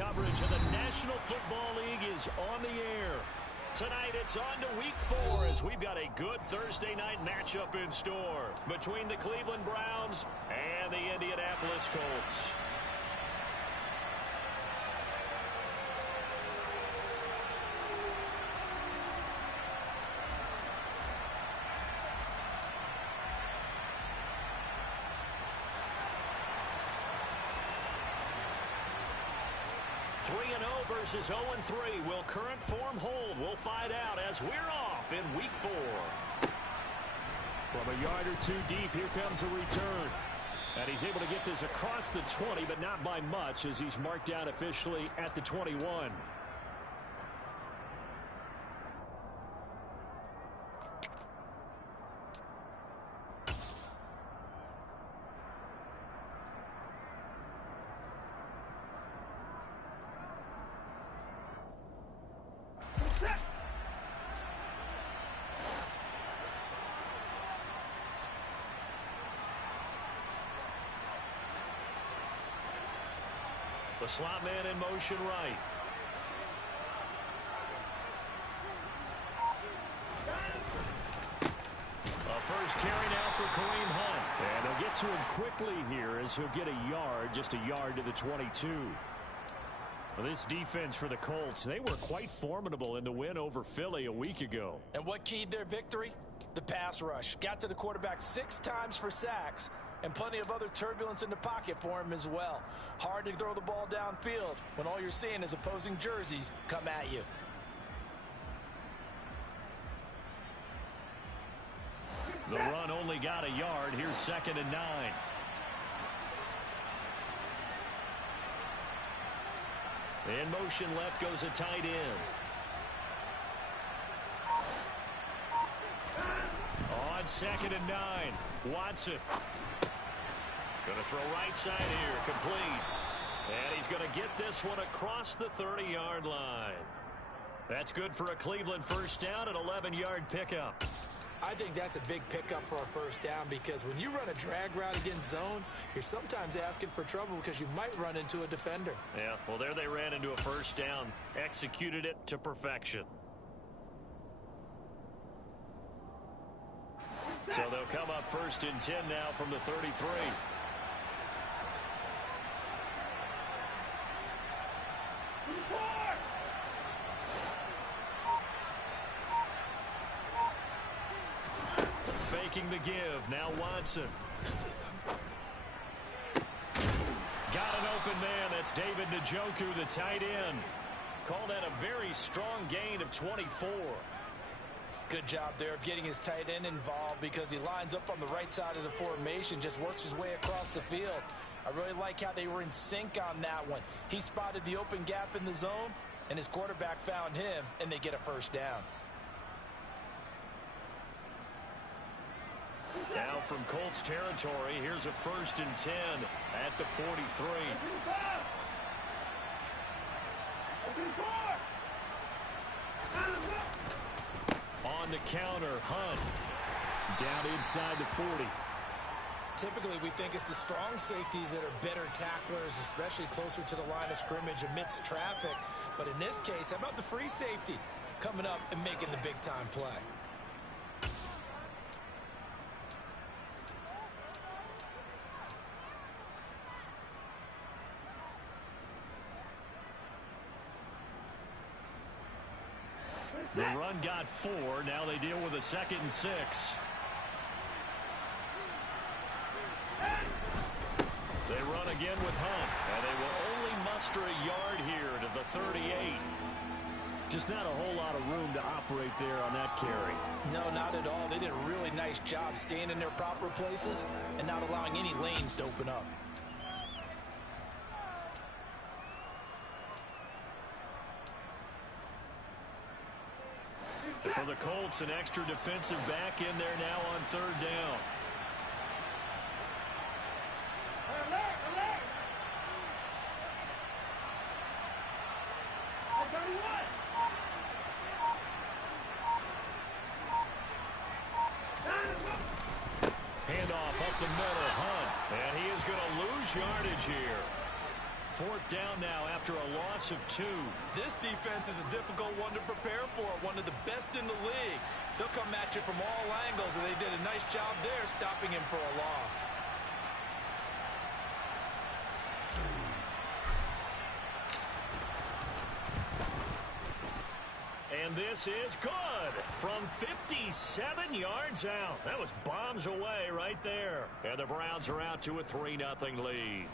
coverage of the National Football League is on the air. Tonight it's on to Week 4 as we've got a good Thursday night matchup in store between the Cleveland Browns and the Indianapolis Colts. Versus 0-3. Will current form hold? We'll find out as we're off in Week 4. From a yard or two deep, here comes a return. And he's able to get this across the 20, but not by much as he's marked down officially at the 21. The slot man in motion right. A first carry now for Kareem Hunt. And they'll get to him quickly here as he'll get a yard, just a yard to the 22. Well, this defense for the Colts, they were quite formidable in the win over Philly a week ago. And what keyed their victory? The pass rush. Got to the quarterback 6 times for sacks. And plenty of other turbulence in the pocket for him as well. Hard to throw the ball downfield when all you're seeing is opposing jerseys come at you. The run only got a yard. Here's 2nd and 9. In motion left goes a tight end. On 2nd and 9. Watson. Going to throw right side here, complete. And he's going to get this one across the 30-yard line. That's good for a Cleveland first down, an 11-yard pickup. I think that's a big pickup for a first down because when you run a drag route against zone, you're sometimes asking for trouble because you might run into a defender. Yeah, well, there they ran into a first down, executed it to perfection. So they'll come up 1st and 10 now from the 33. Faking the give. Now Watson. Got an open man. That's David Njoku, the tight end. Called that a very strong gain of 24. Good job there of getting his tight end involved because he lines up on the right side of the formation, just works his way across the field. I really like how they were in sync on that one. He spotted the open gap in the zone, and his quarterback found him, and they get a first down. Now from Colts territory, here's a 1st and 10 at the 43. On the counter, Hunt. Down inside the 40. Typically, we think it's the strong safeties that are better tacklers, especially closer to the line of scrimmage amidst traffic. But in this case, how about the free safety coming up and making the big-time play? The run got 4. Now they deal with a 2nd and 6. They run again with Hunt, and they will only muster a yard here to the 38. Just not a whole lot of room to operate there on that carry. No, not at all. They did a really nice job staying in their proper places and not allowing any lanes to open up. For the Colts, an extra defensive back in there now on 3rd down. Handoff up the middle, Hunt. And he is going to lose yardage here. 4th down now after a loss of 2. This defense is a difficult one to prepare for, one of the best in the league. They'll come at you from all angles, and they did a nice job there stopping him for a loss. And this is good from 57 yards out. That was bombs away right there. And the Browns are out to a 3-0 lead.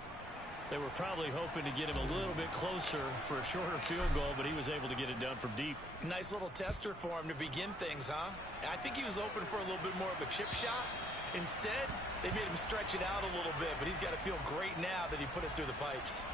They were probably hoping to get him a little bit closer for a shorter field goal, but he was able to get it done from deep. Nice little tester for him to begin things, huh? I think he was open for a little bit more of a chip shot. Instead, they made him stretch it out a little bit, but he's got to feel great now that he put it through the pipes.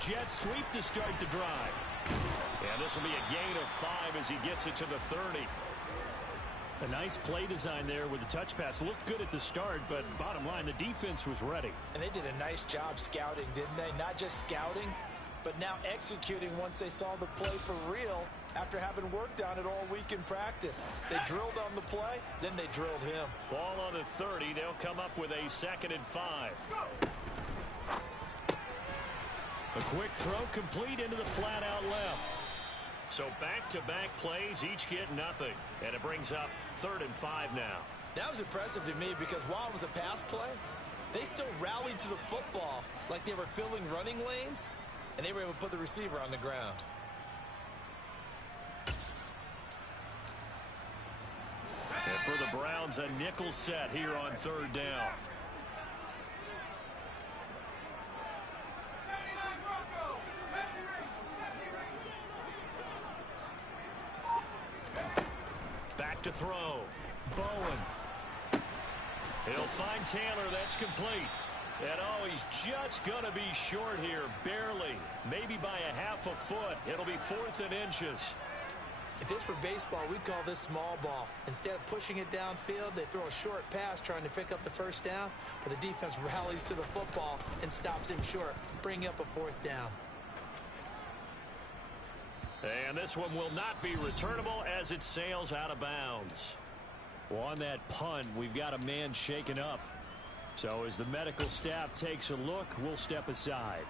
Jet sweep to start the drive. And this will be a gain of 5 as he gets it to the 30. A nice play design there with the touch pass. Looked good at the start, but bottom line, the defense was ready. And they did a nice job scouting, didn't they? Not just scouting, but now executing once they saw the play for real after having worked on it all week in practice. They drilled on the play, then they drilled him. Ball on the 30. They'll come up with a 2nd and 5. A quick throw complete into the flat out left. So back-to-back plays, each get nothing. And it brings up 3rd and 5 now. That was impressive to me because while it was a pass play, they still rallied to the football like they were filling running lanes, and they were able to put the receiver on the ground. And for the Browns, a nickel set here on 3rd down. To throw. Bowen. He'll find Taylor. That's complete. And oh, he's just going to be short here. Barely. Maybe by a half a foot. It'll be 4th and inches. If this were baseball, we'd call this small ball. Instead of pushing it downfield, they throw a short pass trying to pick up the 1st down, but the defense rallies to the football and stops him short, bringing up a 4th down. And this one will not be returnable as it sails out of bounds. Well, on that punt, we've got a man shaken up. So as the medical staff takes a look, we'll step aside.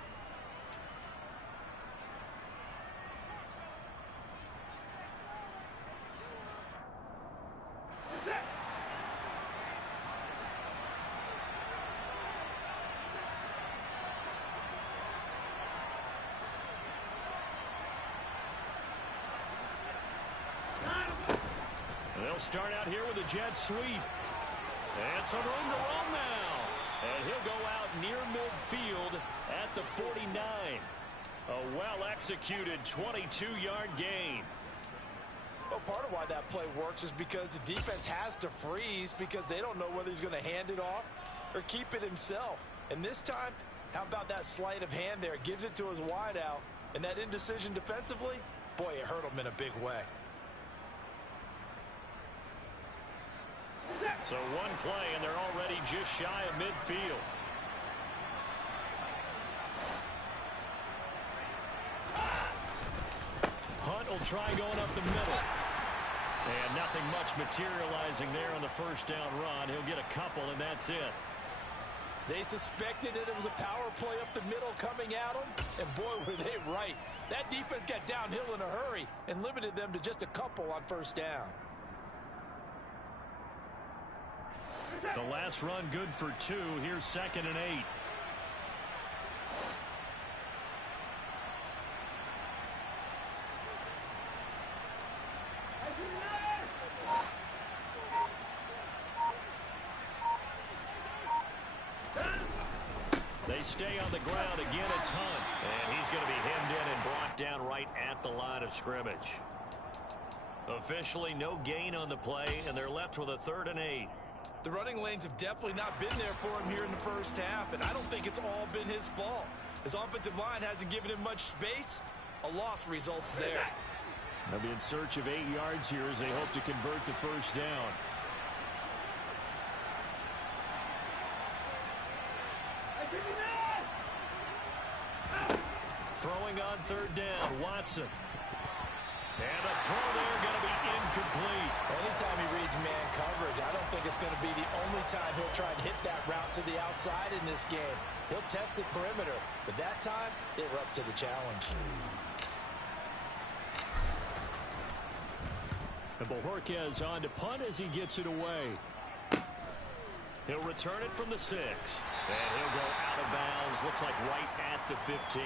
They'll start out here with a jet sweep. And some room to roam now. And he'll go out near midfield at the 49. A well-executed 22-yard gain. Well, part of why that play works is because the defense has to freeze because they don't know whether he's going to hand it off or keep it himself. And this time, how about that sleight of hand there? Gives it to his wideout. And that indecision defensively, boy, it hurt him in a big way. So one play, and they're already just shy of midfield. Hunt will try going up the middle. And nothing much materializing there on the 1st down run. He'll get a couple, and that's it. They suspected that it was a power play up the middle coming at them, and boy, were they right. That defense got downhill in a hurry and limited them to just a couple on 1st down. The last run good for 2. Here's 2nd and 8. They stay on the ground. Again, it's Hunt. And he's going to be hemmed in and brought down right at the line of scrimmage. Officially no gain on the play, and they're left with a 3rd and 8. The running lanes have definitely not been there for him here in the first half, and I don't think it's all been his fault. His offensive line hasn't given him much space. A loss results there. They'll be in search of 8 yards here as they hope to convert the first down. Throwing on 3rd down, Watson. And a throw there going to be incomplete. Anytime he reads man coverage, I don't think it's going to be the only time he'll try and hit that route to the outside in this game. He'll test the perimeter, but that time, they were up to the challenge. And Bojorquez on to punt as he gets it away. He'll return it from the 6. And he'll go out of bounds. Looks like right at the 15.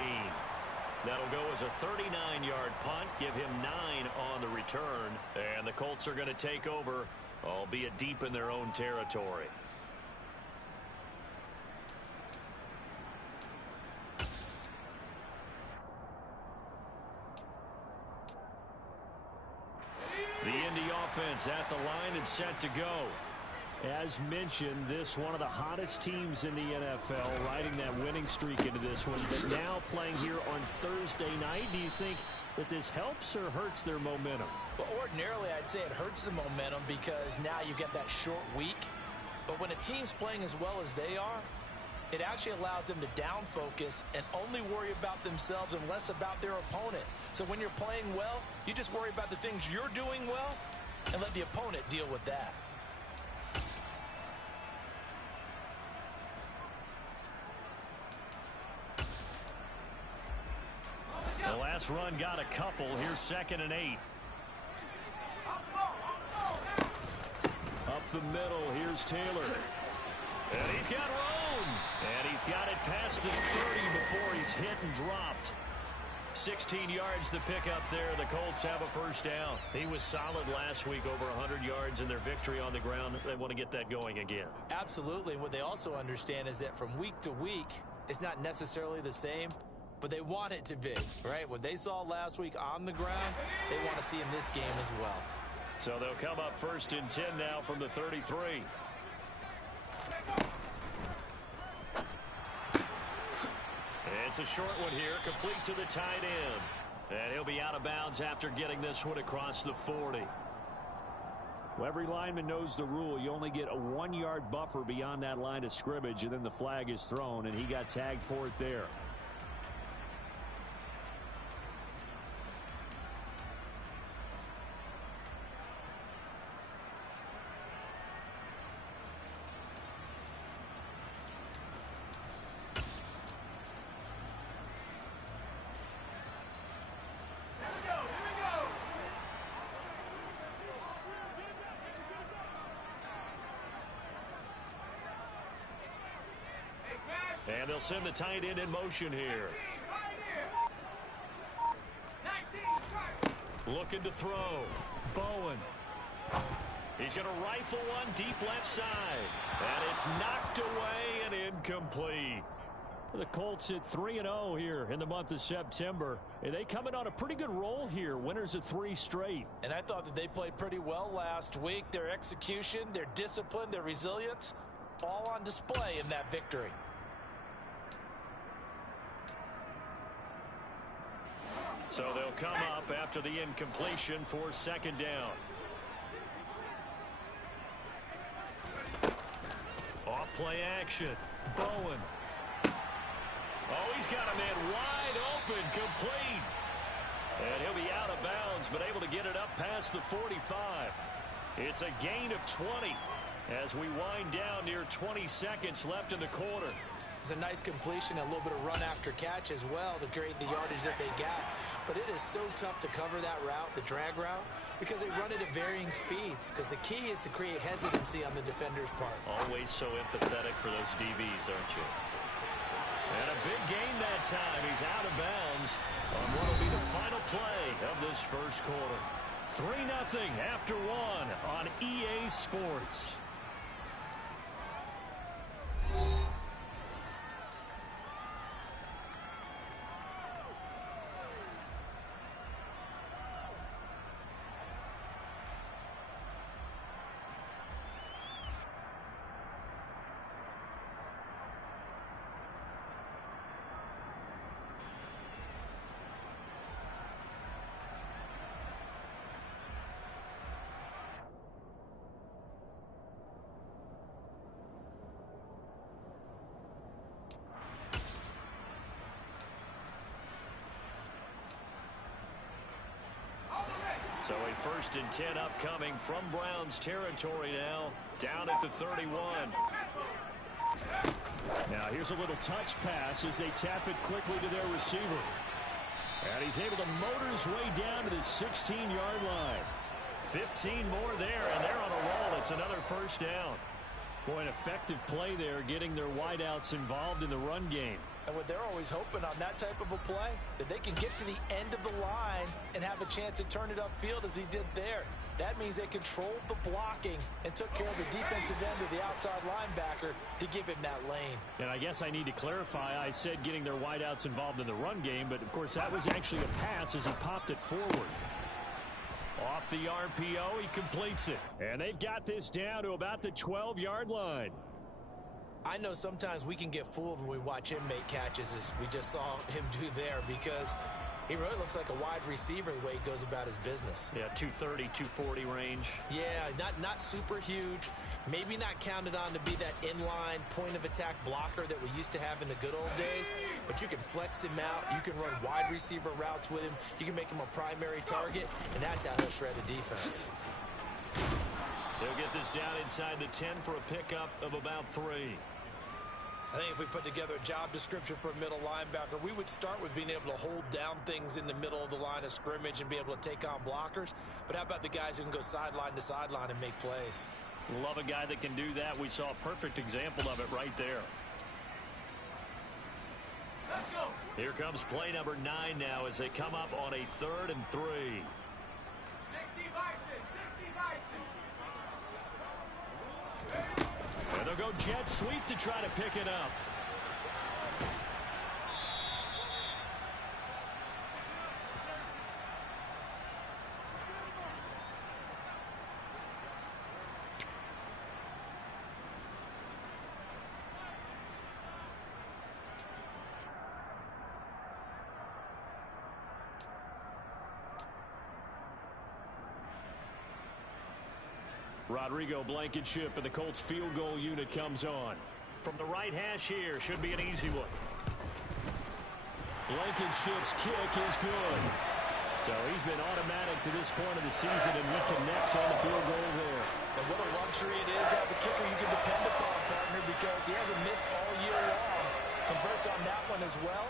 That'll go as a 39-yard punt. Give him 9 on the return. And the Colts are going to take over, albeit deep in their own territory. The Indy offense at the line and set to go. As mentioned, this one of the hottest teams in the NFL, riding that winning streak into this one, but now playing here on Thursday night. Do you think that this helps or hurts their momentum? Well, ordinarily, I'd say it hurts the momentum because now you get that short week. But when a team's playing as well as they are, it actually allows them to down focus and only worry about themselves and less about their opponent. So when you're playing well, you just worry about the things you're doing well and let the opponent deal with that. The last run got a couple. Here's 2nd and 8. Up the middle. Here's Taylor. And he's got room. And he's got it past the 30 before he's hit and dropped. 16 yards to pick up there. The Colts have a first down. He was solid last week, over 100 yards in their victory on the ground. They want to get that going again. Absolutely. What they also understand is that from week to week, it's not necessarily the same, but they want it to be, right? What they saw last week on the ground, they want to see in this game as well. So they'll come up 1st and 10 now from the 33. It's a short one here, complete to the tight end. And he'll be out of bounds after getting this one across the 40. Well, every lineman knows the rule. You only get a 1-yard buffer beyond that line of scrimmage, and then the flag is thrown, and he got tagged for it there. And they'll send the tight end in motion here. Looking to throw. Bowen. He's going to rifle one deep left side. And it's knocked away and incomplete. The Colts at 3-0 here in the month of September. And they coming on a pretty good roll here. Winners of 3 straight. And I thought that they played pretty well last week. Their execution, their discipline, their resilience, all on display in that victory. So they'll come up after the incompletion for 2nd down. Off play action. Bowen. Oh, he's got a man wide open, complete. And he'll be out of bounds, but able to get it up past the 45. It's a gain of 20 as we wind down near 20 seconds left in the quarter. It's a nice completion, a little bit of run after catch as well to create the yardage that they got. But it is so tough to cover that route, the drag route, because they run it at varying speeds. Because the key is to create hesitancy on the defender's part. Always so empathetic for those DBs, aren't you? And a big gain that time. He's out of bounds on what will be the final play of this first quarter. 3-0 after 1 on EA Sports. So a 1st and 10 upcoming from Browns territory now, down at the 31. Now here's a little touch pass as they tap it quickly to their receiver. And he's able to motor his way down to the 16-yard line. 15 more there, and they're on a roll. It's another 1st down. Boy, an effective play there, getting their wideouts involved in the run game. And what they're always hoping on that type of a play, that they can get to the end of the line and have a chance to turn it upfield as he did there. That means they controlled the blocking and took care of the defensive end of the outside linebacker to give him that lane. And I guess I need to clarify, I said getting their wideouts involved in the run game, but of course that was actually a pass as he popped it forward. Off the RPO, he completes it. And they've got this down to about the 12-yard line. I know sometimes we can get fooled when we watch him make catches, as we just saw him do there, because he really looks like a wide receiver the way he goes about his business. Yeah, 230, 240 range. Yeah, not super huge. Maybe not counted on to be that inline point-of-attack blocker that we used to have in the good old days, but you can flex him out. You can run wide receiver routes with him. You can make him a primary target, and that's how he'll shred the defense. They'll get this down inside the 10 for a pickup of about 3. I think if we put together a job description for a middle linebacker, we would start with being able to hold down things in the middle of the line of scrimmage and be able to take on blockers. But how about the guys who can go sideline to sideline and make plays? Love a guy that can do that. We saw a perfect example of it right there. Let's go. Here comes play number 9 now as they come up on a 3rd and 3. 60 Bison, 60 Bison. And they'll go jet sweep to try to pick it up. Rodrigo Blankenship and the Colts field goal unit comes on. From the right hash here, should be an easy one. Blankenship's kick is good. So he's been automatic to this point of the season, and he connects on the field goal there. And what a luxury it is to have a kicker you can depend upon, partner, because he hasn't missed all year long. Converts on that one as well.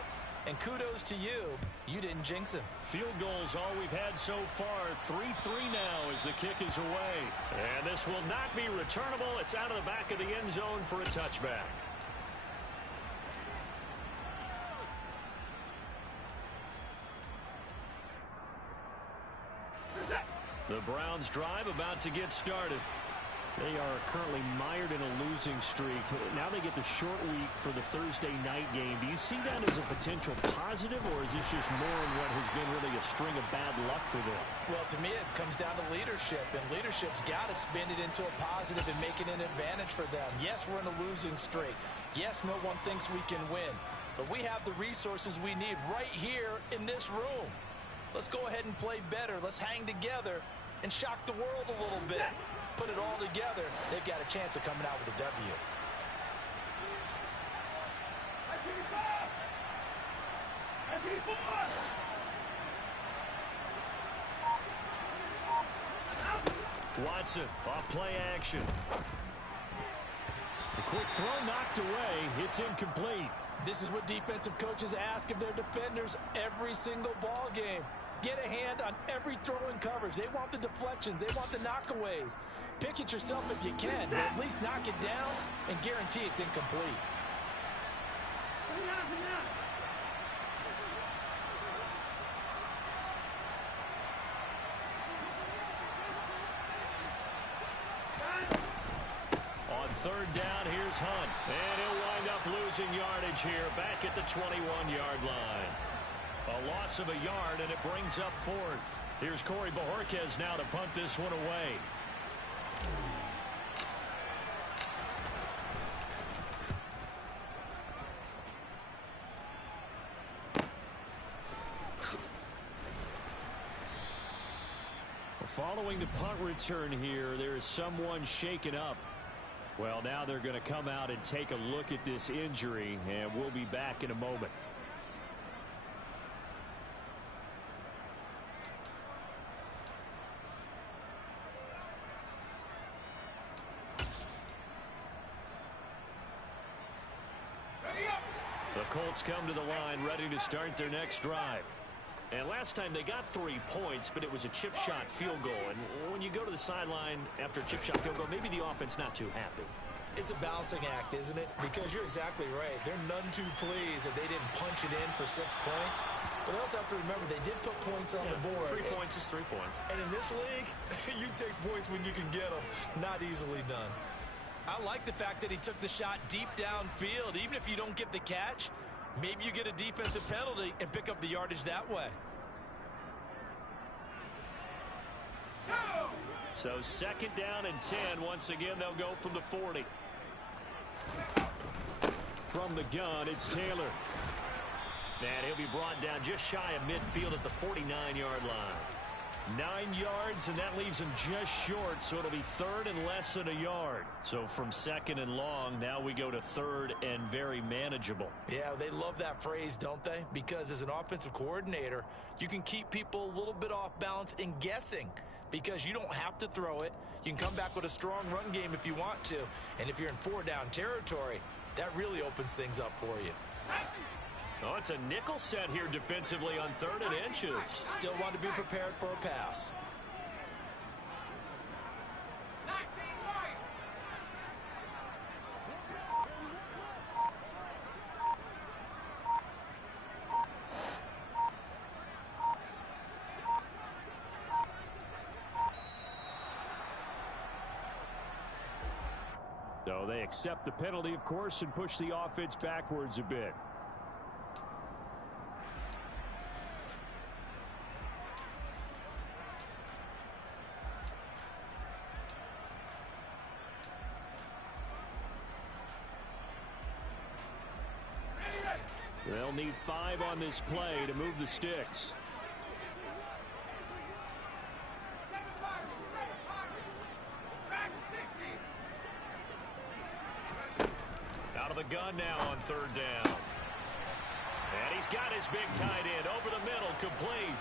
And kudos to you. You didn't jinx him. Field goals all we've had so far. 3-3 now as the kick is away. And this will not be returnable. It's out of the back of the end zone for a touchback. The Browns drive about to get started. They are currently mired in a losing streak. Now they get the short week for the Thursday night game. Do you see that as a potential positive, or is this just more in what has been really a string of bad luck for them? Well, to me, it comes down to leadership, and leadership's got to spin it into a positive and make it an advantage for them. Yes, we're in a losing streak. Yes, no one thinks we can win, but we have the resources we need right here in this room. Let's go ahead and play better. Let's hang together and shock the world a little bit. Put it all together, they've got a chance of coming out with a W. Watson, off play action. A quick throw knocked away. It's incomplete. This is what defensive coaches ask of their defenders every single ball game. Get a hand on every throw in coverage. They want the deflections. They want the knockaways. Pick it yourself if you can, but at least knock it down and guarantee it's incomplete. On 3rd down, here's Hunt. And he'll wind up losing yardage here back at the 21-yard line. A loss of a yard, and it brings up 4th. Here's Corey Bojorquez now to punt this one away. Following the punt return here, there is someone shaken up. Well, now they're going to come out and take a look at this injury, and we'll be back in a moment. folks come to the line ready to start their next drive. And last time they got 3 points, but it was a chip shot field goal. And when you go to the sideline after a chip shot field goal, maybe the offense not too happy. It's a balancing act, isn't it? Because you're exactly right. They're none too pleased that they didn't punch it in for 6 points. But they also have to remember they did put points on the board. 3 points is 3 points. And in this league, you take points when you can get them. Not easily done. I like the fact that he took the shot deep downfield. Even if you don't get the catch, maybe you get a defensive penalty and pick up the yardage that way. So 2nd down and 10. Once again, they'll go from the 40. From the gun, it's Taylor. And he'll be brought down just shy of midfield at the 49-yard line. 9 yards, and that leaves him just short, so it'll be 3rd and less than a yard. So from 2nd and long, now we go to 3rd and very manageable. Yeah, they love that phrase, don't they? Because as an offensive coordinator, you can keep people a little bit off balance and guessing. Because you don't have to throw it. You can come back with a strong run game if you want to. And if you're in 4-down territory, that really opens things up for you. Oh, it's a nickel set here defensively on 3rd and inches. Still want to be prepared for a pass. So they accept the penalty, of course, and push the offense backwards a bit. They'll need 5 on this play to move the sticks. Out of the gun now on 3rd down. And he's got his big tight end over the middle, complete.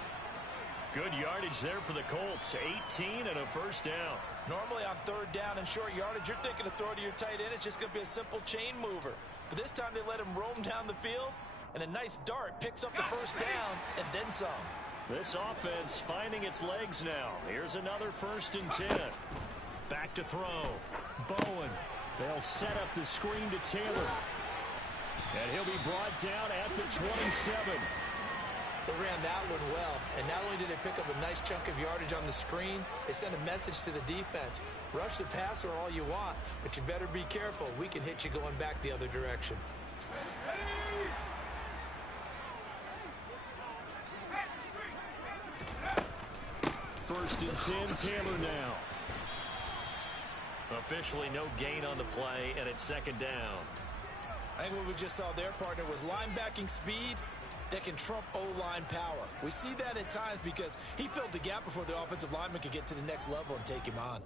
Good yardage there for the Colts. 18 and a 1st down. Normally on 3rd down and short yardage, you're thinking of throwing to your tight end. It's just going to be a simple chain mover. But this time they let him roam down the field, and a nice dart picks up the 1st down and then some. This offense finding its legs now. Here's another 1st and 10. Back to throw. Bowen. They'll set up the screen to Taylor. And he'll be brought down at the 27. They ran that one well, and not only did they pick up a nice chunk of yardage on the screen, they sent a message to the defense. Rush the passer all you want, but you better be careful. We can hit you going back the other direction. First and 10, Taylor now. Officially no gain on the play, and it's 2nd down. I think what we just saw there, partner, was linebacking speed that can trump O-line power. We see that at times because he filled the gap before the offensive lineman could get to the next level and take him on.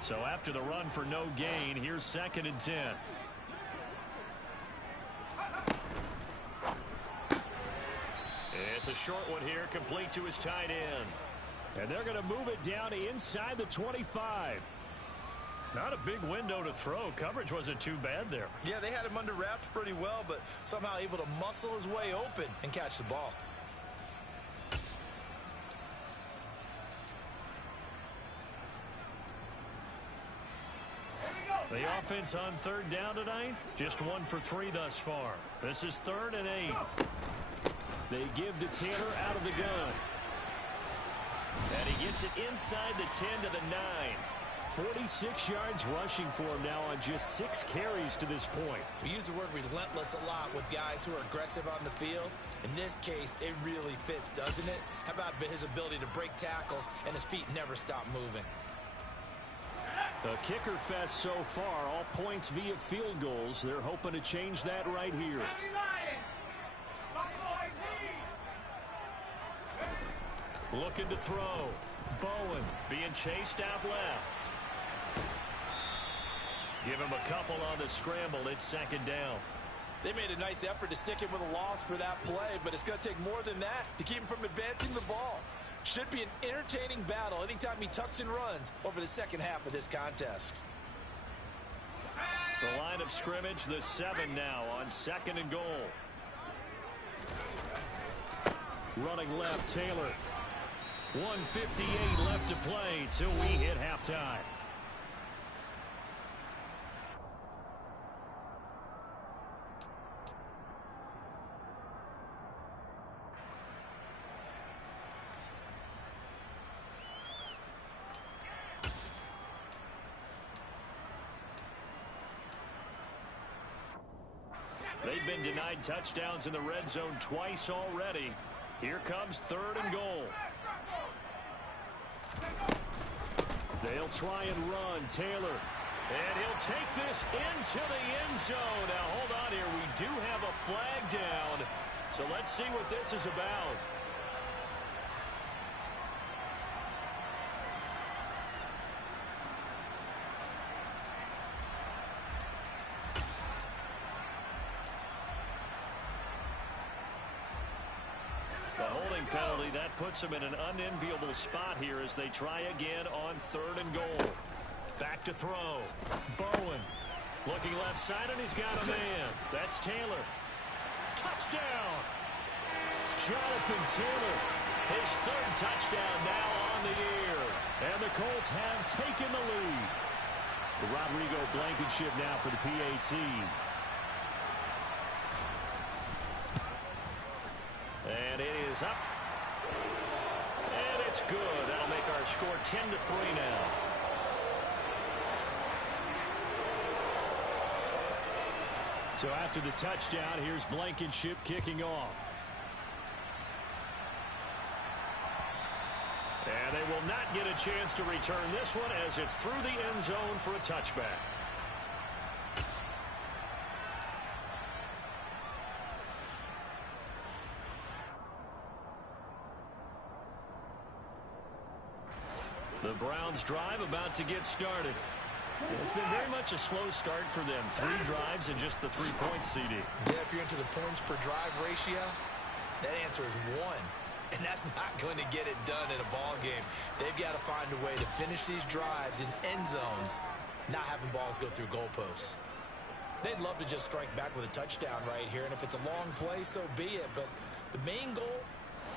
So after the run for no gain, here's 2nd and 10. It's a short one here, complete to his tight end. And they're going to move it down inside the 25. Not a big window to throw. Coverage wasn't too bad there. Yeah, they had him under wraps pretty well, but somehow able to muscle his way open and catch the ball. The offense on 3rd down tonight, just 1 for 3 thus far. This is 3rd and 8. They give to Taylor out of the gun. And he gets it inside the 10 to the 9. 46 yards rushing for him now on just 6 carries to this point. We use the word relentless a lot with guys who are aggressive on the field. In this case, it really fits, doesn't it? How about his ability to break tackles and his feet never stop moving? The kicker fest so far, all points via field goals. They're hoping to change that right here. Looking to throw. Bowen being chased out left. Give him a couple on the scramble. It's second down. They made a nice effort to stick him with a loss for that play, but it's going to take more than that to keep him from advancing the ball. Should be an entertaining battle anytime he tucks and runs over the second half of this contest. The line of scrimmage, the 7 now on second and goal. Running left, Taylor. 1:58 left to play till we hit halftime. They've been denied touchdowns in the red zone twice already. Here comes third and goal. They'll try and run. Taylor. And he'll take this into the end zone. Now, hold on here. We do have a flag down. So let's see what this is about. The holding penalty, that puts them in an unenviable spot here as they try again on third and goal. Back to throw. Bowen looking left side, and he's got a man. That's Taylor. Touchdown! Jonathan Taylor, his third touchdown now on the year. And the Colts have taken the lead. Rodrigo Blankenship now for the PAT. And it is up. And it's good. That'll make our score 10-3 now. So after the touchdown, here's Blankenship kicking off. And they will not get a chance to return this one as it's through the end zone for a touchback. The Browns drive about to get started. It's been very much a slow start for them. 3 drives and just the 3 points, CD. Yeah, if you're into the points per drive ratio, that answer is 1. And that's not going to get it done in a ball game. They've got to find a way to finish these drives in end zones, not having balls go through goalposts. They'd love to just strike back with a touchdown right here, and if it's a long play, so be it. But the main goal,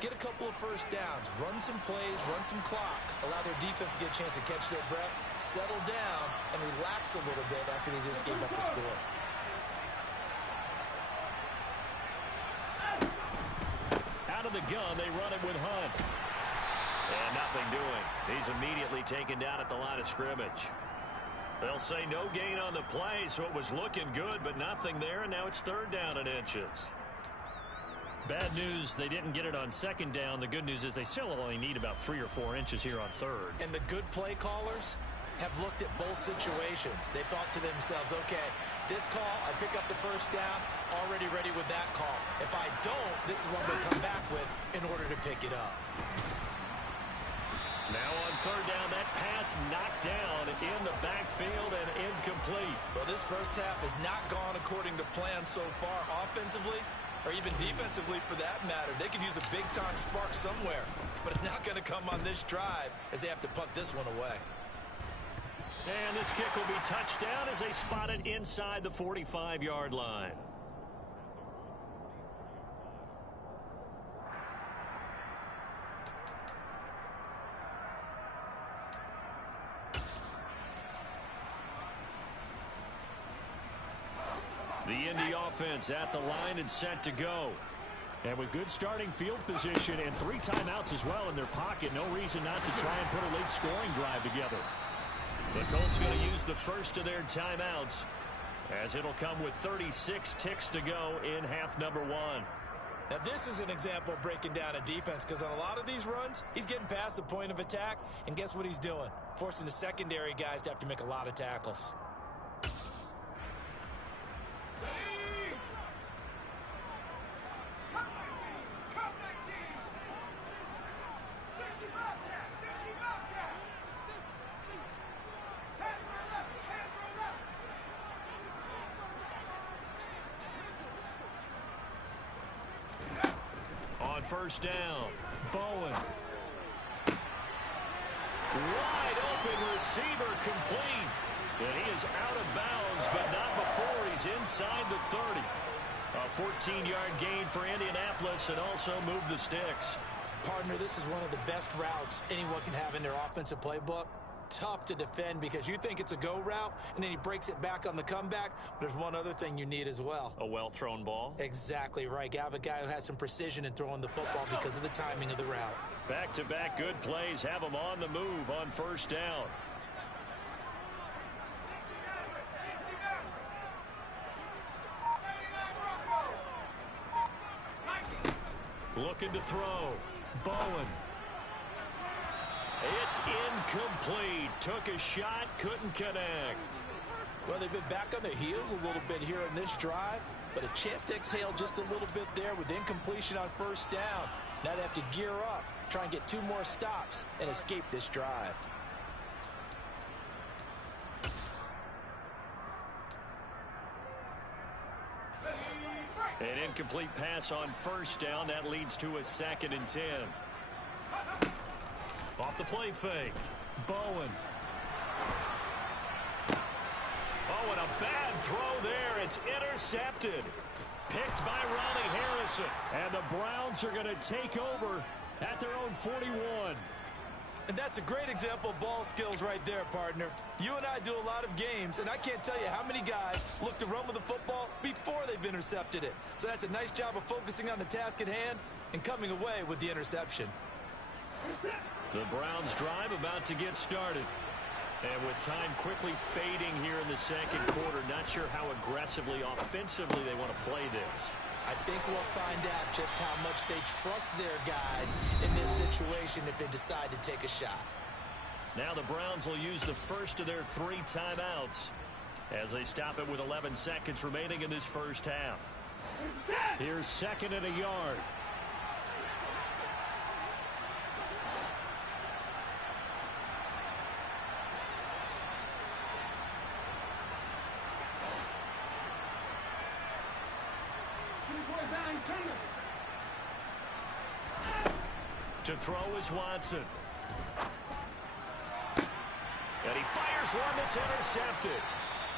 get a couple of first downs, run some plays, run some clock, allow their defense to get a chance to catch their breath, settle down, and relax a little bit after they just gave up the score. Out of the gun, they run it with Hunt. And nothing doing. He's immediately taken down at the line of scrimmage. They'll say no gain on the play, so it was looking good, but nothing there, and now it's third down and inches. Bad news, they didn't get it on second down. The good news is they still only need about 3 or 4 inches here on third. And the good play callers have looked at both situations. They thought to themselves, okay, this call, I pick up the first down, already ready with that call. If I don't, this is what I'm going to come back with in order to pick it up. Now on third down, that pass knocked down in the backfield and incomplete. Well, this first half has not gone according to plan so far offensively, or even defensively for that matter. They could use a big-time spark somewhere, but it's not going to come on this drive as they have to punt this one away. And this kick will be touched down as they spot it inside the 45-yard line. The Indy offense at the line and set to go. And with good starting field position and 3 timeouts as well in their pocket, no reason not to try and put a late scoring drive together. The Colts going to use the first of their timeouts as it'll come with 36 ticks to go in half number 1. Now this is an example of breaking down a defense, because on a lot of these runs, he's getting past the point of attack, and guess what he's doing? Forcing the secondary guys to have to make a lot of tackles. first down. Bowen. Wide open receiver complete. And he is out of bounds, but not before he's inside the 30. A 14-yard gain for Indianapolis and also move the sticks. Partner, this is one of the best routes anyone can have in their offensive playbook. Tough to defend because you think it's a go route, and then he breaks it back on the comeback. There's one other thing you need as well. A well-thrown ball? Exactly right. You have a guy who has some precision in throwing the football because of the timing of the route. Back-to-back good plays have him on the move on first down. Looking to throw. Bowen. It's incomplete. Took a shot, couldn't connect. Well, they've been back on their heels a little bit here in this drive, but a chance to exhale just a little bit there with incompletion on first down. Now they have to gear up, try and get 2 more stops, and escape this drive. An incomplete pass on first down. That leads to a 2nd and 10. Off the play fake. Bowen. Oh, and a bad throw there. It's intercepted. Picked by Ronnie Harrison. And the Browns are going to take over at their own 41. And that's a great example of ball skills right there, partner. You and I do a lot of games, and I can't tell you how many guys look to run with the football before they've intercepted it. So that's a nice job of focusing on the task at hand and coming away with the interception. The Browns drive about to get started. And with time quickly fading here in the second quarter, not sure how aggressively, offensively they want to play this. I think we'll find out just how much they trust their guys in this situation if they decide to take a shot. Now the Browns will use the first of their 3 timeouts as they stop it with 11 seconds remaining in this first half. Here's 2nd and a yard. To throw is Watson. And he fires one that's intercepted.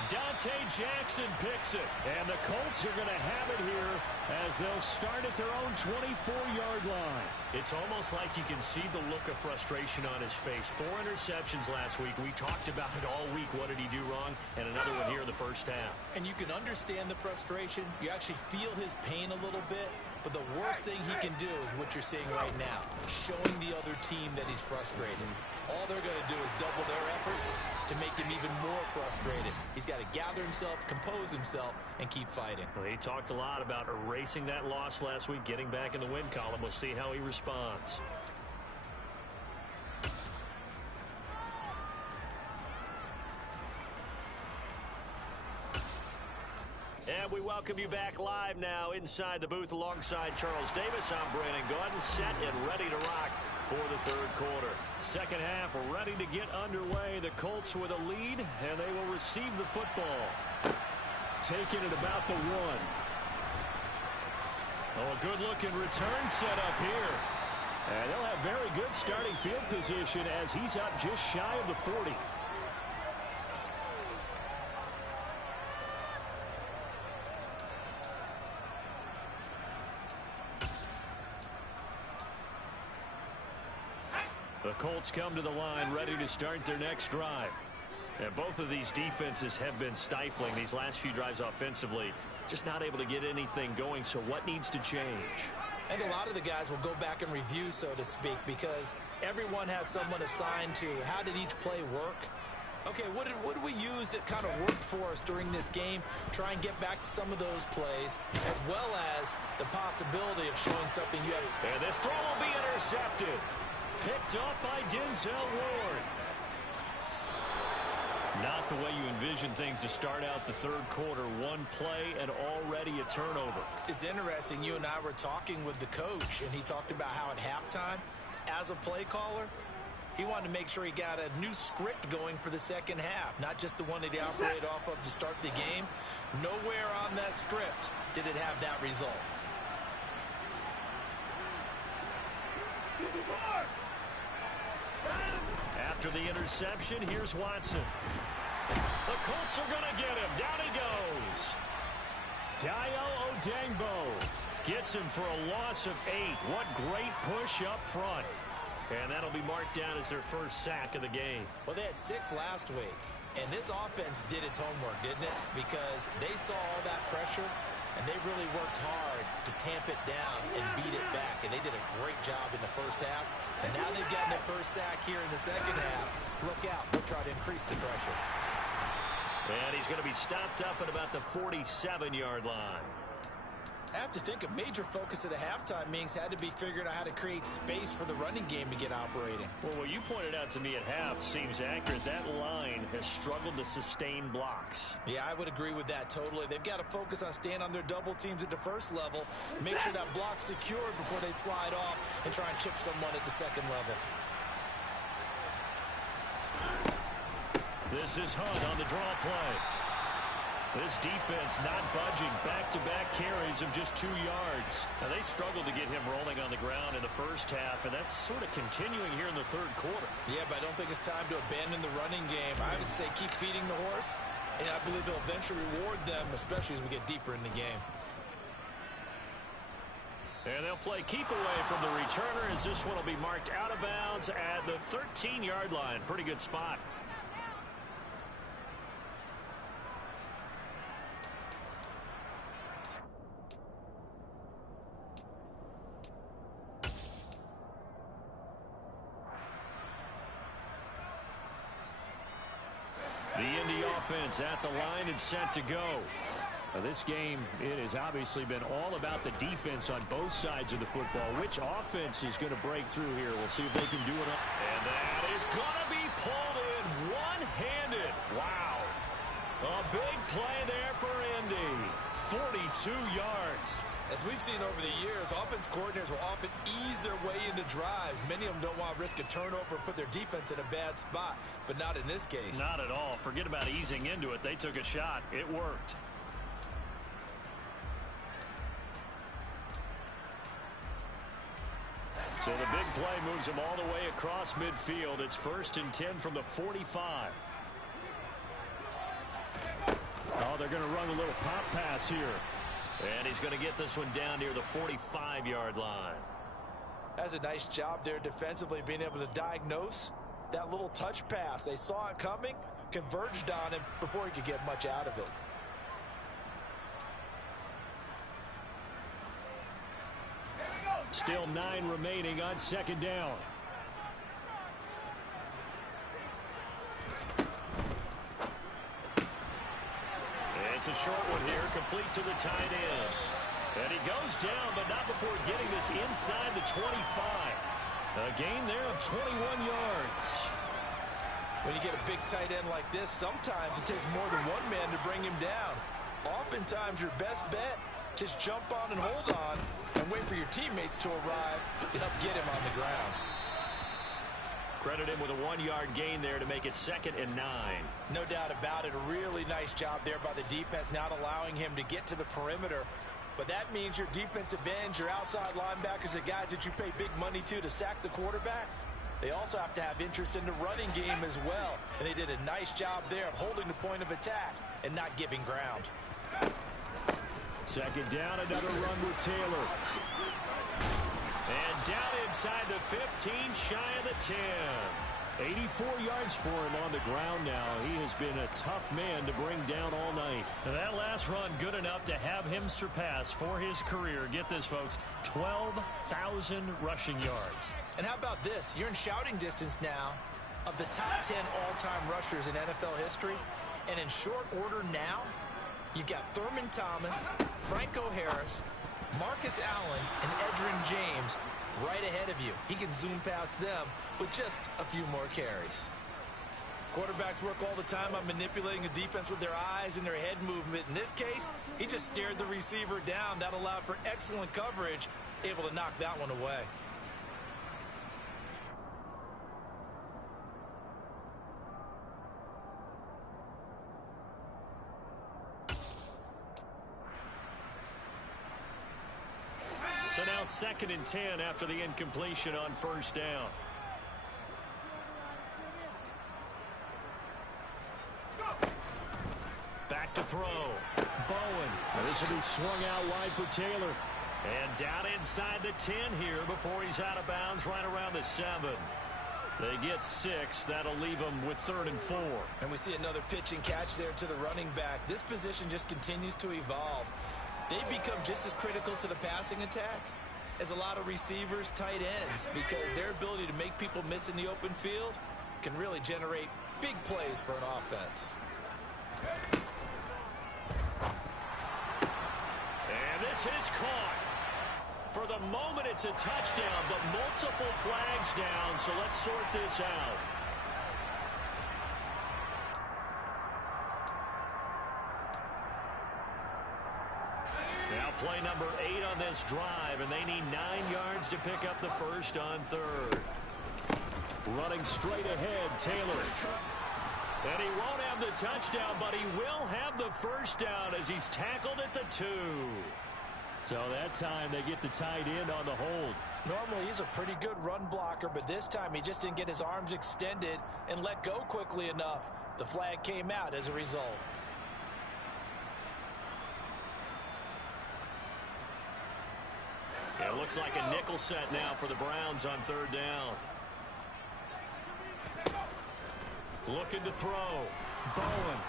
Dante Jackson picks it. And the Colts are going to have it here as they'll start at their own 24-yard line. It's almost like you can see the look of frustration on his face. 4 interceptions last week. We talked about it all week. What did he do wrong? And another one here in the first half. And you can understand the frustration. You actually feel his pain a little bit. But the worst thing he can do is what you're seeing right now, showing the other team that he's frustrated. All they're going to do is double their efforts to make him even more frustrated. He's got to gather himself, compose himself, and keep fighting. Well, he talked a lot about erasing that loss last week, getting back in the win column. We'll see how he responds. And we welcome you back live now inside the booth alongside Charles Davis. I'm Brandon Gordon, set and ready to rock for the third quarter. Second half ready to get underway. The Colts with a lead, and they will receive the football. Taking it about the 1. Oh, a good-looking return set up here. And they'll have very good starting field position as he's up just shy of the 40. The Colts come to the line ready to start their next drive. And both of these defenses have been stifling these last few drives offensively. Just not able to get anything going, so what needs to change? I think a lot of the guys will go back and review, so to speak, because everyone has someone assigned to how did each play work. Okay, what did we use that kind of worked for us during this game? Try and get back to some of those plays, as well as the possibility of showing something you have. And this throw will be intercepted. Picked up by Denzel Ward. Not the way you envision things to start out the third quarter. One play and already a turnover. It's interesting. You and I were talking with the coach, and he talked about how at halftime, as a play caller, he wanted to make sure he got a new script going for the second half, not just the one that he operated off of to start the game. Nowhere on that script did it have that result. After the interception, here's Watson. The Colts are going to get him. Down he goes. Dayo Odeyingbo gets him for a loss of 8. What great push up front. And that'll be marked down as their first sack of the game. Well, they had 6 last week. And this offense did its homework, didn't it? Because they saw all that pressure, and they really worked hard to tamp it down and beat it back. And they did a great job in the first half. And now they've gotten their first sack here in the second half. Look out. They'll try to increase the pressure. And he's going to be stopped up at about the 47-yard line. I have to think a major focus of the halftime meetings had to be figuring out how to create space for the running game to get operating. Well, what you pointed out to me at half seems accurate. That line has struggled to sustain blocks. Yeah, I would agree with that totally. They've got to focus on staying on their double teams at the first level, make sure that block's secured before they slide off and try and chip someone at the second level. This is Hunt on the draw play. This defense not budging. Back-to-back carries of just 2 yards. Now, they struggled to get him rolling on the ground in the first half, and that's sort of continuing here in the third quarter. Yeah, but I don't think it's time to abandon the running game. I would say keep feeding the horse, and I believe they'll eventually reward them, especially as we get deeper in the game. And they'll play keep away from the returner as this one will be marked out of bounds at the 13-yard line. Pretty good spot. The Indy offense at the line and set to go. Now, this game, it has obviously been all about the defense on both sides of the football. Which offense is going to break through here? We'll see if they can do it. And that is going to be pulled in one-handed. Wow. A big play there for Indy. 42 yards. As we've seen over the years, offense coordinators will often ease their way into drives. Many of them don't want to risk a turnover and put their defense in a bad spot, but not in this case. Not at all. Forget about easing into it. They took a shot. It worked. So the big play moves them all the way across midfield. It's 1st and 10 from the 45. Oh, they're going to run a little pop pass here. And he's going to get this one down near the 45-yard line. That's a nice job there defensively, being able to diagnose that little touch pass. They saw it coming, converged on him before he could get much out of it. Still 9 remaining on 2nd down. It's a short one here, complete to the tight end. And he goes down, but not before getting this inside the 25. A gain there of 21 yards. When you get a big tight end like this, sometimes it takes more than one man to bring him down. Oftentimes, your best bet, just jump on and hold on and wait for your teammates to arrive to help get him on the ground. Credit him with a 1-yard gain there to make it 2nd and 9. No doubt about it. A really nice job there by the defense, not allowing him to get to the perimeter. But that means your defensive ends, your outside linebackers, the guys that you pay big money to sack the quarterback, they also have to have interest in the running game as well. And they did a nice job there of holding the point of attack and not giving ground. 2nd down, another run with Taylor. And down inside the 15, shy of the 10. 84 yards for him on the ground now. He has been a tough man to bring down all night. Now that last run good enough to have him surpass for his career. Get this, folks, 12,000 rushing yards. And how about this? You're in shouting distance now of the top 10 all-time rushers in NFL history. And in short order now, you've got Thurman Thomas, Franco Harris, Marcus Allen, and Edgerrin James right ahead of you. He can zoom past them with just a few more carries. Quarterbacks work all the time on manipulating a defense with their eyes and their head movement. In this case, he just stared the receiver down. That allowed for excellent coverage, able to knock that one away. So now 2nd and 10 after the incompletion on 1st down. Back to throw. Bowen. This will be swung out wide for Taylor. And down inside the 10 here before he's out of bounds right around the 7. They get 6. That'll leave them with 3rd and 4. And we see another pitch and catch there to the running back. This position just continues to evolve. They become just as critical to the passing attack as a lot of receivers, tight ends, because their ability to make people miss in the open field can really generate big plays for an offense. And this is caught. For the moment, it's a touchdown, but multiple flags down, so let's sort this out. Now play number 8 on this drive, and they need 9 yards to pick up the first on 3rd. Running straight ahead, Taylor. And he won't have the touchdown, but he will have the first down as he's tackled at the 2. So that time they get the tight end on the hold. Normally he's a pretty good run blocker, but this time he just didn't get his arms extended and let go quickly enough. The flag came out as a result. It looks like a nickel set now for the Browns on 3rd down. Looking to throw. Bowen.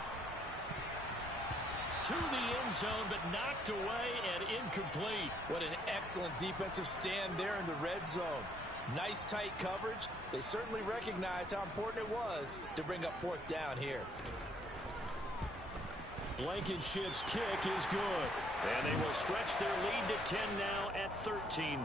To the end zone, but knocked away and incomplete. What an excellent defensive stand there in the red zone. Nice tight coverage. They certainly recognized how important it was to bring up 4th down here. Blankenship's kick is good. And they will stretch their lead to 10 now at 13-3.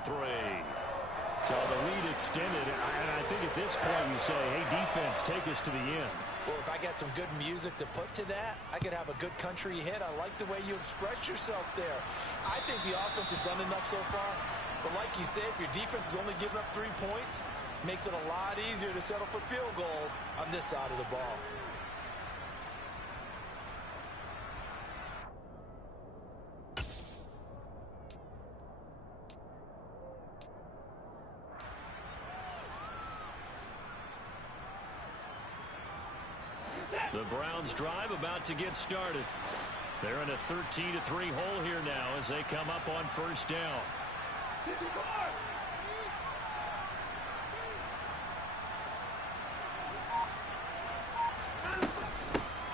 So the lead extended, and I think at this point you say, hey, defense, take us to the end. Well, if I got some good music to put to that, I could have a good country hit. I like the way you express yourself there. I think the offense has done enough so far. But like you say, if your defense is only giving up 3 points, it makes it a lot easier to settle for field goals on this side of the ball. The Browns drive about to get started. They're in a 13-3 hole here now as they come up on 1st down.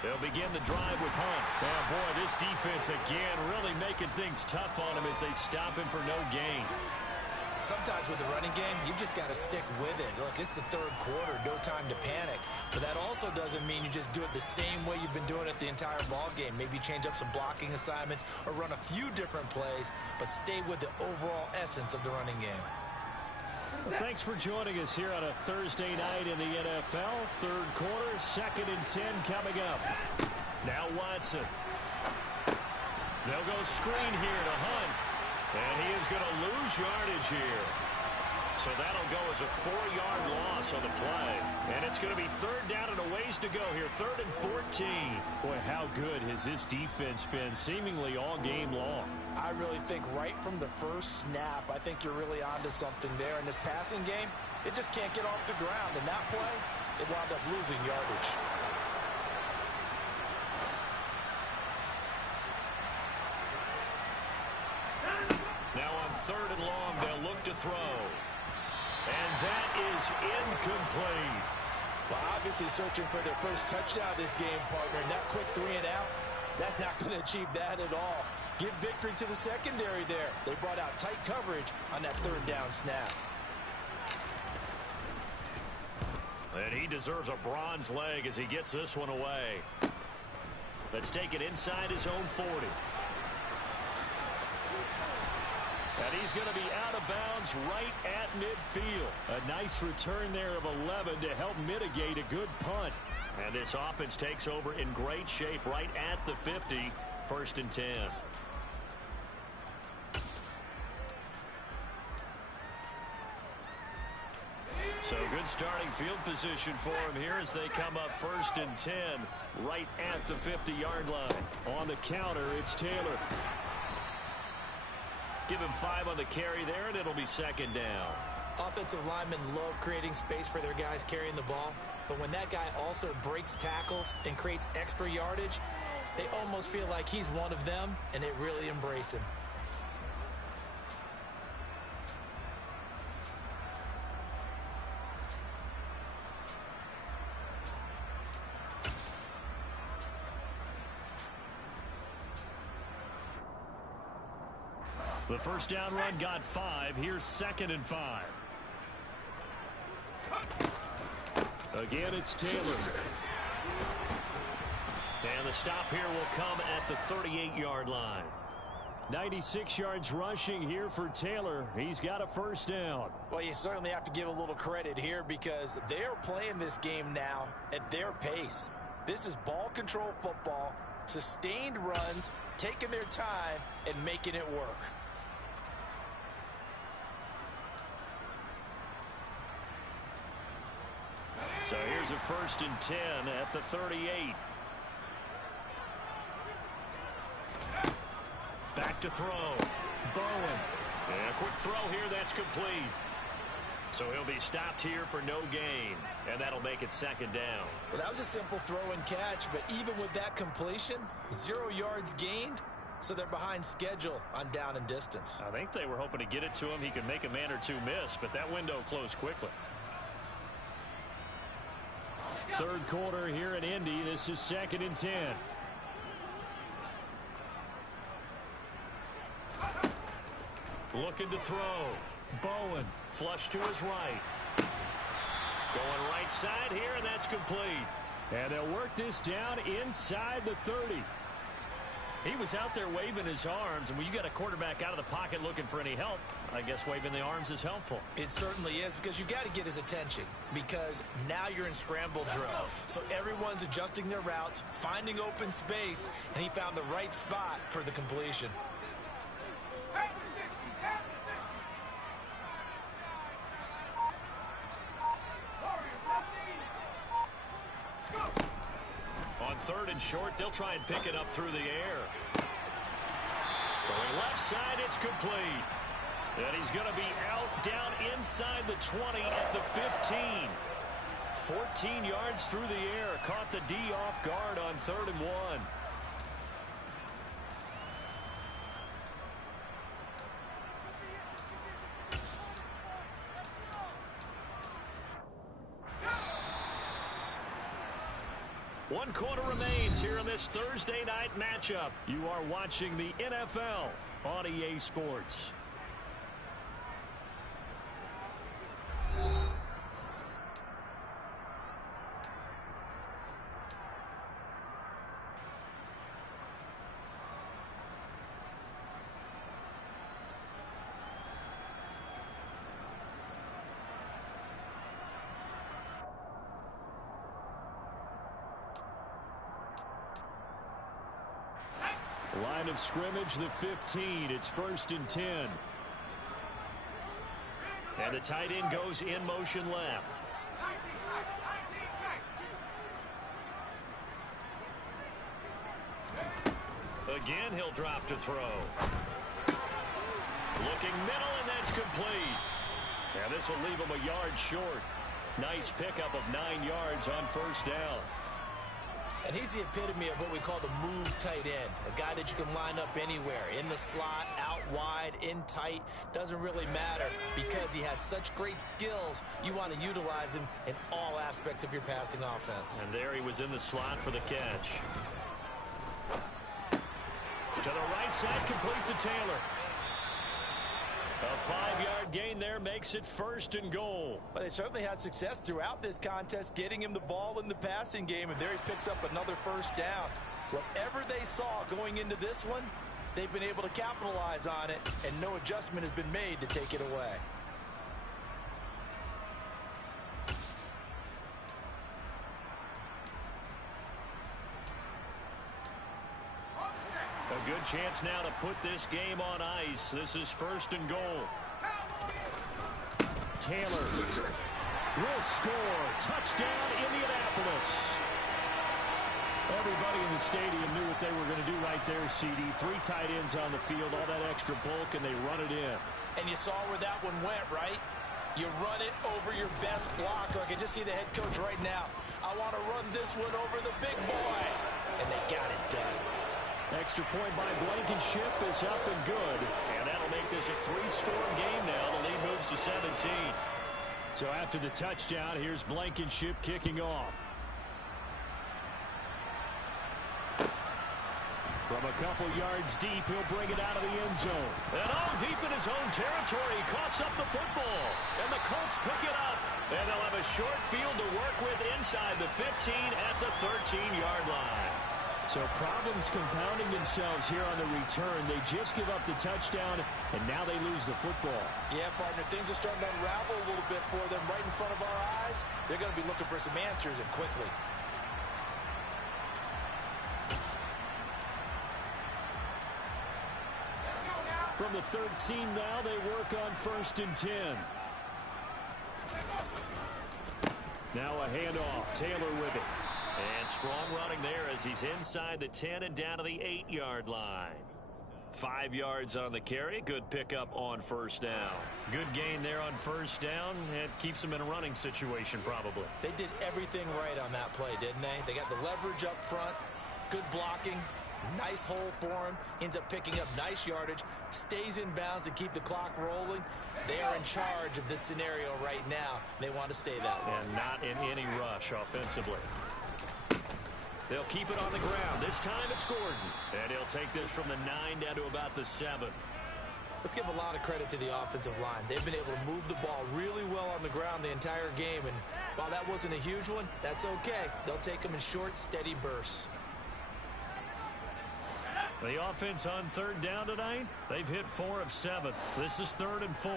They'll begin the drive with Hunt. Oh boy, this defense again really making things tough on him as they stop him for no gain. Sometimes with the running game, you've just got to stick with it. Look, it's the 3rd quarter, no time to panic. But that also doesn't mean you just do it the same way you've been doing it the entire ball game. Maybe change up some blocking assignments or run a few different plays, but stay with the overall essence of the running game. Well, thanks for joining us here on a Thursday night in the NFL. 3rd quarter, 2nd and 10 coming up. Now Watson. They'll go screen here to Hunt. And he is going to lose yardage here. So that'll go as a 4-yard loss on the play. And it's going to be 3rd down and a ways to go here. 3rd and 14. Boy, how good has this defense been seemingly all game long? I really think right from the first snap, I think you're really onto something there. In this passing game, it just can't get off the ground. And that play, it wound up losing yardage. Now on 3rd and long, they'll look to throw. And that is incomplete. Well, obviously searching for their first touchdown this game, partner. And that quick 3 and out, that's not going to achieve that at all. Give victory to the secondary there. They brought out tight coverage on that 3rd down snap. And he deserves a bronze leg as he gets this one away. Let's take it inside his own 40. And he's going to be out of bounds right at midfield. A nice return there of 11 to help mitigate a good punt. And this offense takes over in great shape right at the 50. 1st and 10. So good starting field position for him here as they come up 1st and 10 right at the 50-yard line. On the counter, it's Taylor. Give him 5 on the carry there, and it'll be second down. Offensive linemen love creating space for their guys carrying the ball, but when that guy also breaks tackles and creates extra yardage, they almost feel like he's one of them, and they really embrace him. The first down run got 5. Here's 2nd and 5. Again, it's Taylor. And the stop here will come at the 38-yard line. 96 yards rushing here for Taylor. He's got a first down. Well, you certainly have to give a little credit here because they're playing this game now at their pace. This is ball control football, sustained runs, taking their time, and making it work. So here's a 1st and 10 at the 38. Back to throw. Bowen. And a quick throw here, that's complete. So he'll be stopped here for no gain. And that'll make it 2nd down. Well, that was a simple throw and catch, but even with that completion, 0 yards gained, so they're behind schedule on down and distance. I think they were hoping to get it to him. He could make a man or two miss, but that window closed quickly. 3rd quarter here in Indy. This is 2nd and 10. Looking to throw. Bowen. Flush to his right. Going right side here, and that's complete. And they'll work this down inside the 30. He was out there waving his arms, and when you got a quarterback out of the pocket looking for any help, I guess waving the arms is helpful. It certainly is, because you got to get his attention, because now you're in scramble drill. So everyone's adjusting their routes, finding open space, and he found the right spot for the completion. On 3rd and short, they'll try and pick it up through the air. Throwing left side, it's complete. And he's going to be out down inside the 20 at the 15. 14 yards through the air. Caught the D off guard on 3rd and 1. One quarter remains here in this Thursday night matchup. You are watching the NFL on EA Sports. Line of scrimmage, the 15. It's 1st and 10. And the tight end goes in motion left. Again, he'll drop to throw. Looking middle, and that's complete. Now this will leave him a yard short. Nice pickup of 9 yards on 1st down. And he's the epitome of what we call the move tight end. A guy that you can line up anywhere. In the slot, out wide, in tight. Doesn't really matter because he has such great skills. You want to utilize him in all aspects of your passing offense. And there he was in the slot for the catch. To the right side, complete to Taylor. A 5-yard gain there makes it 1st and goal. But they certainly had success throughout this contest, getting him the ball in the passing game, and there he picks up another 1st down. Whatever they saw going into this one, they've been able to capitalize on it, and no adjustment has been made to take it away. A good chance now to put this game on ice. This is 1st and goal. Taylor will score. Touchdown, Indianapolis. Everybody in the stadium knew what they were going to do right there, CD. 3 tight ends on the field, all that extra bulk, and they run it in. And you saw where that one went, right? You run it over your best blocker. I can just see the head coach right now. I want to run this one over the big boy. And they got it done. Extra point by Blankenship is up and good. And that'll make this a 3-score game now. The lead moves to 17. So after the touchdown, here's Blankenship kicking off. From a couple yards deep, he'll bring it out of the end zone. And all deep in his own territory, coughs up the football. And the Colts pick it up. And they'll have a short field to work with inside the 15 at the 13-yard line. So problems compounding themselves here on the return. They just give up the touchdown, and now they lose the football. Yeah, partner, things are starting to unravel a little bit for them right in front of our eyes. They're going to be looking for some answers, and quickly. From the 13 now, they work on 1st and 10. Now a handoff. Taylor with it. And strong running there as he's inside the 10 and down to the 8-yard line. 5 yards on the carry. Good pickup on 1st down. Good gain there on 1st down. It keeps them in a running situation probably. They did everything right on that play, didn't they? They got the leverage up front. Good blocking. Nice hole for him. Ends up picking up nice yardage. Stays in bounds to keep the clock rolling. They are in charge of this scenario right now. They want to stay that way. And not in any rush offensively. They'll keep it on the ground. This time it's Gordon. And he'll take this from the 9 down to about the 7. Let's give a lot of credit to the offensive line. They've been able to move the ball really well on the ground the entire game. And while that wasn't a huge one, that's okay. They'll take them in short, steady bursts. The offense on 3rd down tonight, they've hit 4 of 7. This is 3rd and 4.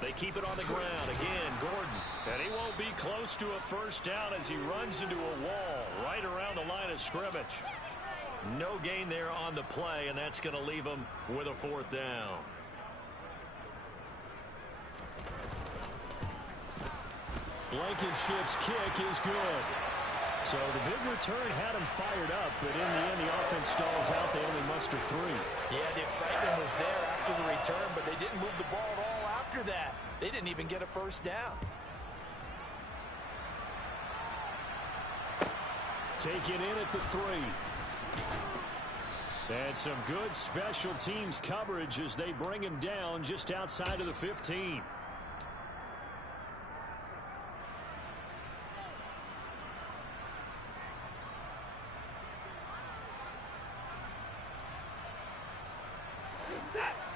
They keep it on the ground. Again, Gordon. And he won't be close to a 1st down as he runs into a wall right around the line of scrimmage. No gain there on the play, and that's going to leave him with a 4th down. Blankenship's kick is good. So the big return had him fired up, but in the end, the offense stalls out. They only muster 3. Yeah, the excitement was there after the return, but they didn't move the ball at all after that. They didn't even get a 1st down. Take it in at the 3. And some good special teams coverage as they bring him down just outside of the 15.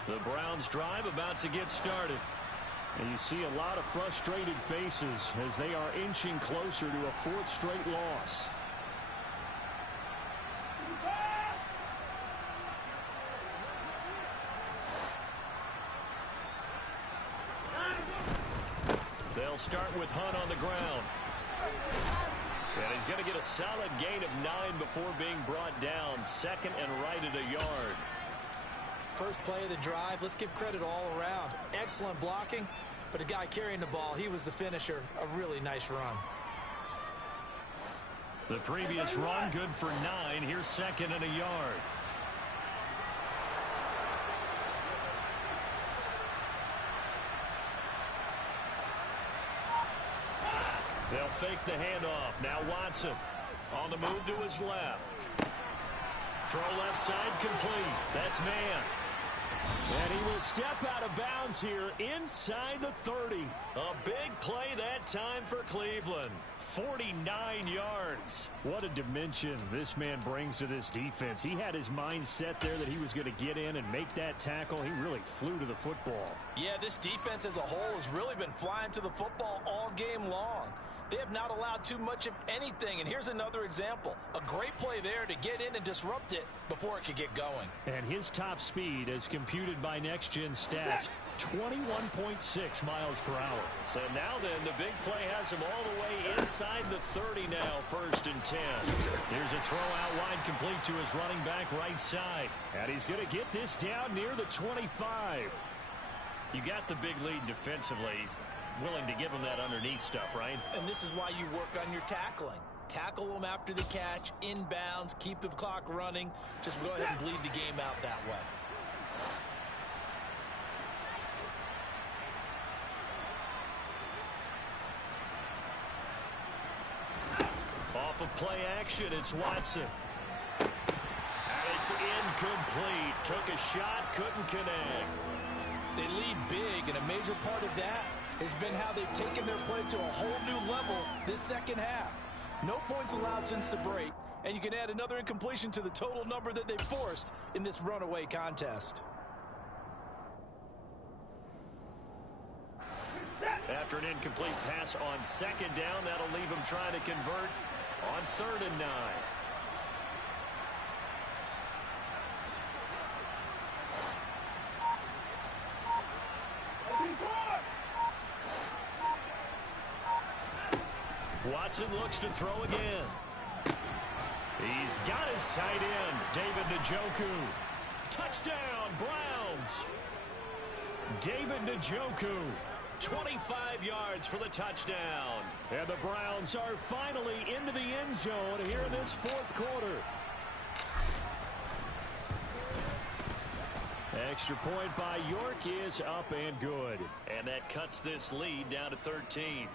The Browns drive about to get started. And you see a lot of frustrated faces as they are inching closer to a 4th straight loss. They'll start with Hunt on the ground. And he's going to get a solid gain of 9 before being brought down. 2nd and right at a yard. First play of the drive, let's give credit all around. Excellent blocking, but the guy carrying the ball, he was the finisher. A really nice run. The previous run, good for 9. Here's 2nd and a yard. They'll fake the handoff. Now Watson on the move to his left. Throw left side complete. That's man. And he will step out of bounds here inside the 30. A big play that time for Cleveland. 49 yards. What a dimension this man brings to this defense. He had his mind set there that he was going to get in and make that tackle. He really flew to the football. Yeah, this defense as a whole has really been flying to the football all game long. They have not allowed too much of anything, and here's another example. A great play there to get in and disrupt it before it could get going. And his top speed, as computed by Next Gen Stats, 21.6 miles per hour. So now then, the big play has him all the way inside the 30 now, 1st and 10. Here's a throw out wide complete to his running back right side. And he's going to get this down near the 25. You got the big lead defensively. Willing to give him that underneath stuff, right? And this is why you work on your tackling. tackle them after the catch, inbounds, keep the clock running. Just go ahead and bleed the game out that way. Off of play action, it's Watson. It's incomplete. Took a shot, couldn't connect. They lead big, and a major part of that has been how they've taken their play to a whole new level this second half. No points allowed since the break, and you can add another incompletion to the total number that they forced in this runaway contest. After an incomplete pass on second down, that'll leave him trying to convert on 3rd and 9. Watson looks to throw again. He's got his tight end, David Njoku. Touchdown, Browns. David Njoku, 25 yards for the touchdown. And the Browns are finally into the end zone here in this 4th quarter. Extra point by York is up and good. And that cuts this lead down to 13.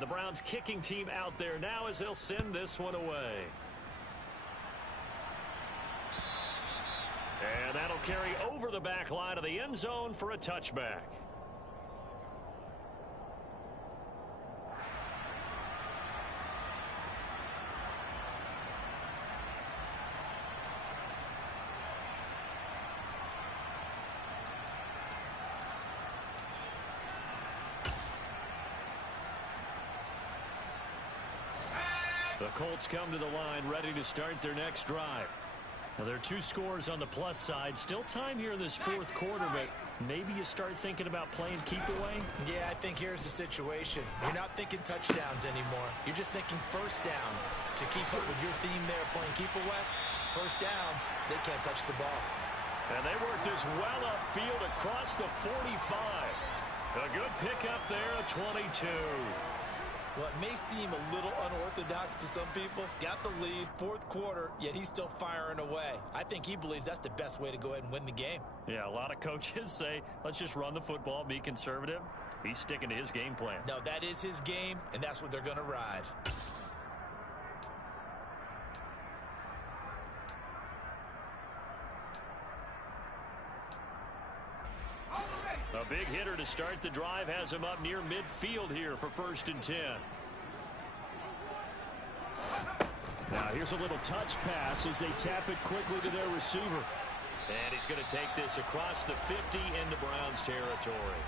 The Browns kicking team out there now as they'll send this one away. And that'll carry over the back line of the end zone for a touchback. The Colts come to the line ready to start their next drive. Now, there are 2 scores on the plus side. Still time here in this 4th quarter, but maybe you start thinking about playing keep away? Yeah, I think here's the situation. You're not thinking touchdowns anymore. You're just thinking first downs. To keep up with your theme there, playing keep away, first downs, they can't touch the ball. And they work this well upfield across the 45. A good pickup there, a 22. Well, it may seem a little unorthodox to some people. Got the lead, 4th quarter, yet he's still firing away. I think he believes that's the best way to go ahead and win the game. Yeah, a lot of coaches say, let's just run the football, be conservative. He's sticking to his game plan. No, that is his game, and that's what they're going to ride. A big hitter to start the drive has him up near midfield here for 1st and 10. Now here's a little touch pass as they tap it quickly to their receiver. And he's going to take this across the 50 into Browns territory.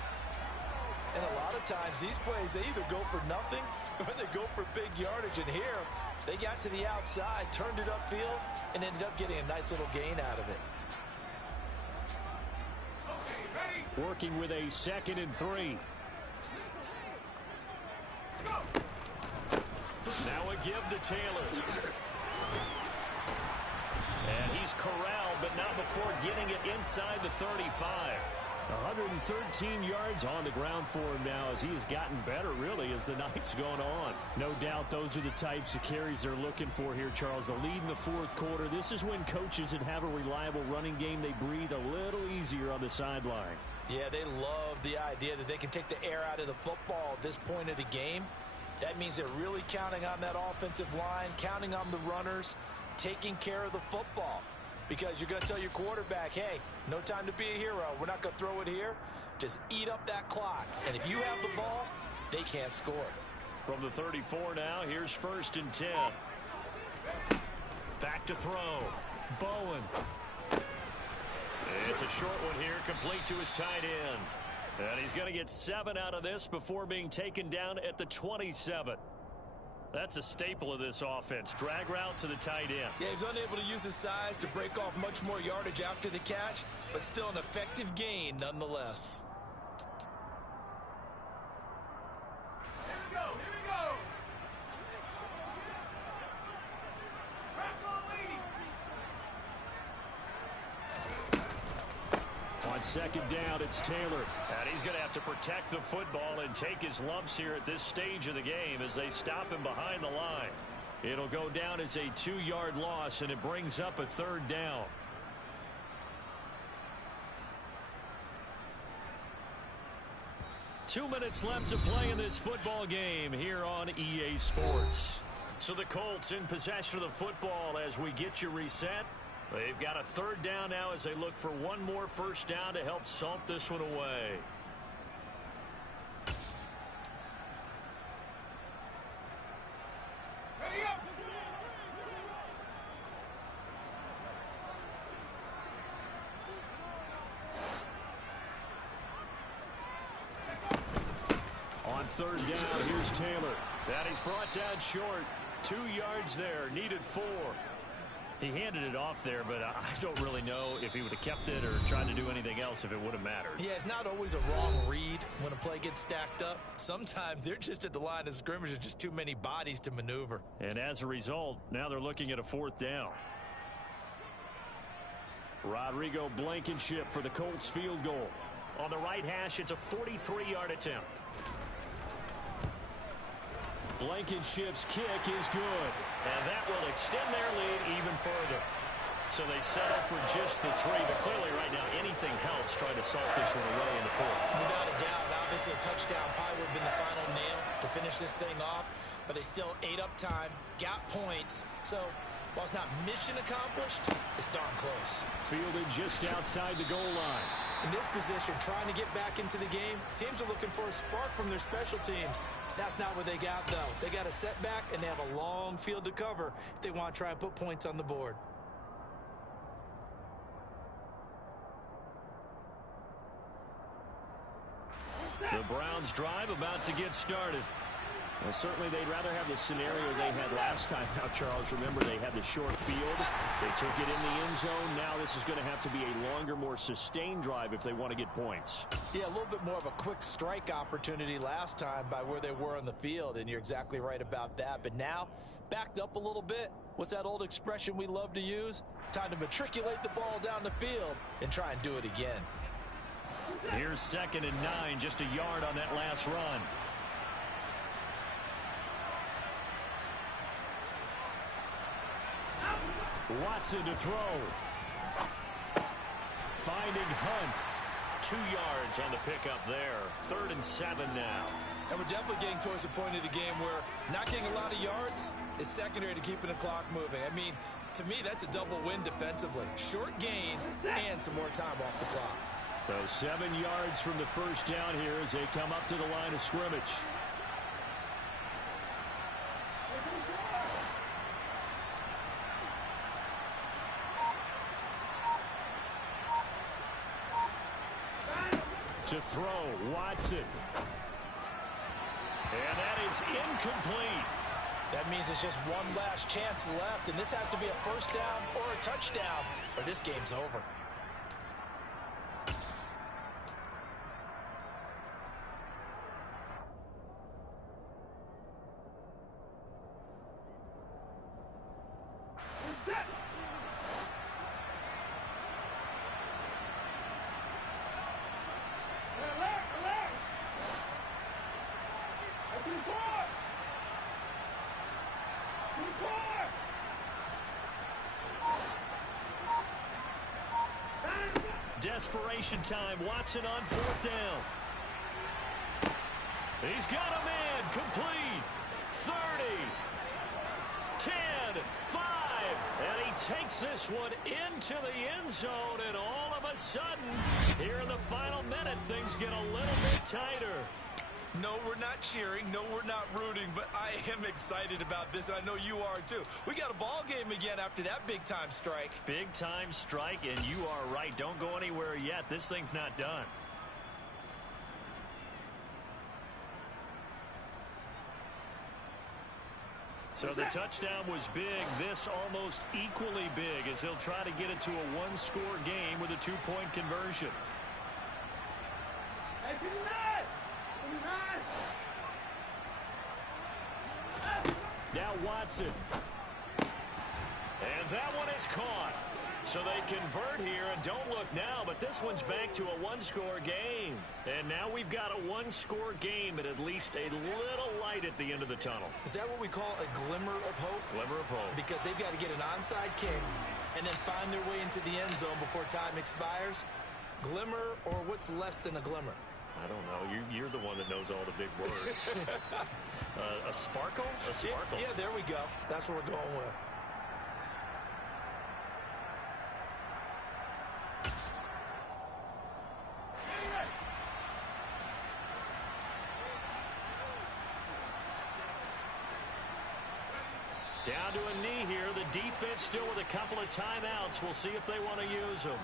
And a lot of times these plays, they either go for nothing or they go for big yardage. And here, they got to the outside, turned it upfield, and ended up getting a nice little gain out of it. Working with a 2nd and 3. Now a give to Taylor. And he's corralled, but not before getting it inside the 35. 113 yards on the ground for him now as he has gotten better, really, as the night's gone on. No doubt those are the types of carries they're looking for here, Charles. The lead in the 4th quarter. This is when coaches that have a reliable running game, they breathe a little easier on the sideline. Yeah, they love the idea that they can take the air out of the football at this point of the game. That means they're really counting on that offensive line, counting on the runners, taking care of the football. Because you're going to tell your quarterback, hey, no time to be a hero. We're not going to throw it here. Just eat up that clock. And if you have the ball, they can't score. From the 34 now, here's 1st and 10. Back to throw. Bowen. It's a short one here, complete to his tight end. And he's going to get 7 out of this before being taken down at the 27. That's a staple of this offense. Drag route to the tight end. Yeah, he's unable to use his size to break off much more yardage after the catch, but still an effective gain nonetheless. Here we go, here we go. second down. It's Taylor. And he's going to have to protect the football and take his lumps here at this stage of the game as they stop him behind the line. It'll go down as a 2-yard loss, and it brings up a third down. Two minutes left to play in this football game here on EA Sports. So the Colts in possession of the football as we get you reset. They've got a third down now as they look for one more first down to help salt this one away. Ready up. On third down, here's Taylor. And he's brought down short. 2 yards there, needed 4. He handed it off there, but I don't really know if he would have kept it or tried to do anything else if it would have mattered. Yeah, it's not always a wrong read when a play gets stacked up. Sometimes they're just at the line of scrimmage. There's just too many bodies to maneuver. And as a result, now they're looking at a fourth down. Rodrigo Blankenship for the Colts field goal. On the right hash, it's a 43-yard attempt. Blankenship's kick is good. And that will extend their lead even further. So they settle for just the 3, but clearly right now anything helps trying to salt this one away in the fourth. Without a doubt, obviously a touchdown probably would have been the final nail to finish this thing off, but they still ate up time, got points. So while it's not mission accomplished, it's darn close. Fielded just outside the goal line. In this position, trying to get back into the game, teams are looking for a spark from their special teams. That's not what they got, though. They got a setback, and they have a long field to cover if they want to try and put points on the board. The Browns drive about to get started. Well, certainly they'd rather have the scenario they had last time. Now, Charles, remember they had the short field. They took it in the end zone. Now this is going to have to be a longer, more sustained drive if they want to get points. Yeah, a little bit more of a quick strike opportunity last time by where they were on the field, and you're exactly right about that. But now, backed up a little bit. What's that old expression we love to use? Time to matriculate the ball down the field and try and do it again. Here's 2nd and 9, just a yard on that last run. Watson to throw. Finding Hunt. 2 yards on the pickup there. 3rd and 7 now. And we're definitely getting towards the point of the game where not getting a lot of yards is secondary to keeping the clock moving. I mean, to me, that's a double win defensively. Short gain and some more time off the clock. So 7 yards from the first down here as they come up to the line of scrimmage. To throw, Watson. And that is incomplete. That means it's just one last chance left, and this has to be a first down or a touchdown, or this game's over. Desperation time. Watson on 4th down. He's got a man. Complete. 30. 10. 5. And he takes this one into the end zone. And all of a sudden, here in the final minute, things get a little bit tighter. No, we're not cheering. No, we're not rooting. But I am excited about this, and I know you are too. We got a ball game again after that big-time strike. Big-time strike, and you are right. Don't go anywhere yet. This thing's not done. So the touchdown was big. This almost equally big as they'll try to get it to a one-score game with a 2-point conversion. Hey, give me that! Give me that! Now Watson. And that one is caught. So they convert here, and don't look now, but this one's back to a one-score game. And now we've got a one-score game and at least a little light at the end of the tunnel. Is that what we call a glimmer of hope? Glimmer of hope. Because they've got to get an onside kick and then find their way into the end zone before time expires. Glimmer, or what's less than a glimmer? I don't know. You're the one that knows all the big words. A sparkle? A sparkle. Yeah, there we go. That's what we're going with. Down to a knee here. The defense still with a couple of timeouts. We'll see if they want to use them.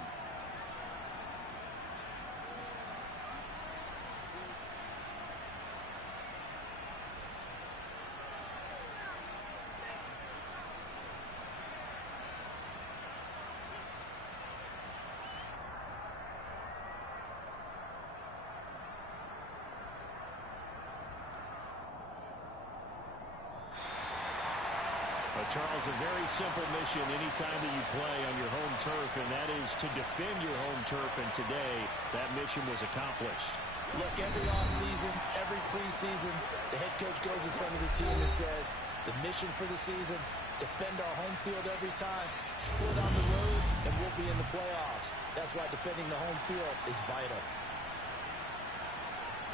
Charles, a very simple mission anytime that you play on your home turf, and that is to defend your home turf, and today that mission was accomplished. Look, every offseason, every preseason, the head coach goes in front of the team and says, the mission for the season, defend our home field every time, split on the road, and we'll be in the playoffs. That's why defending the home field is vital.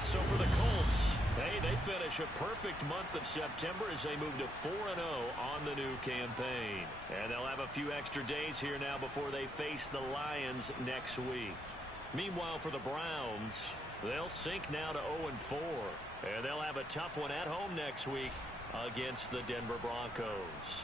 So for the Colts, they finish a perfect month of September as they move to 4-0 on the new campaign. And they'll have a few extra days here now before they face the Lions next week. Meanwhile, for the Browns, they'll sink now to 0-4. And they'll have a tough one at home next week against the Denver Broncos.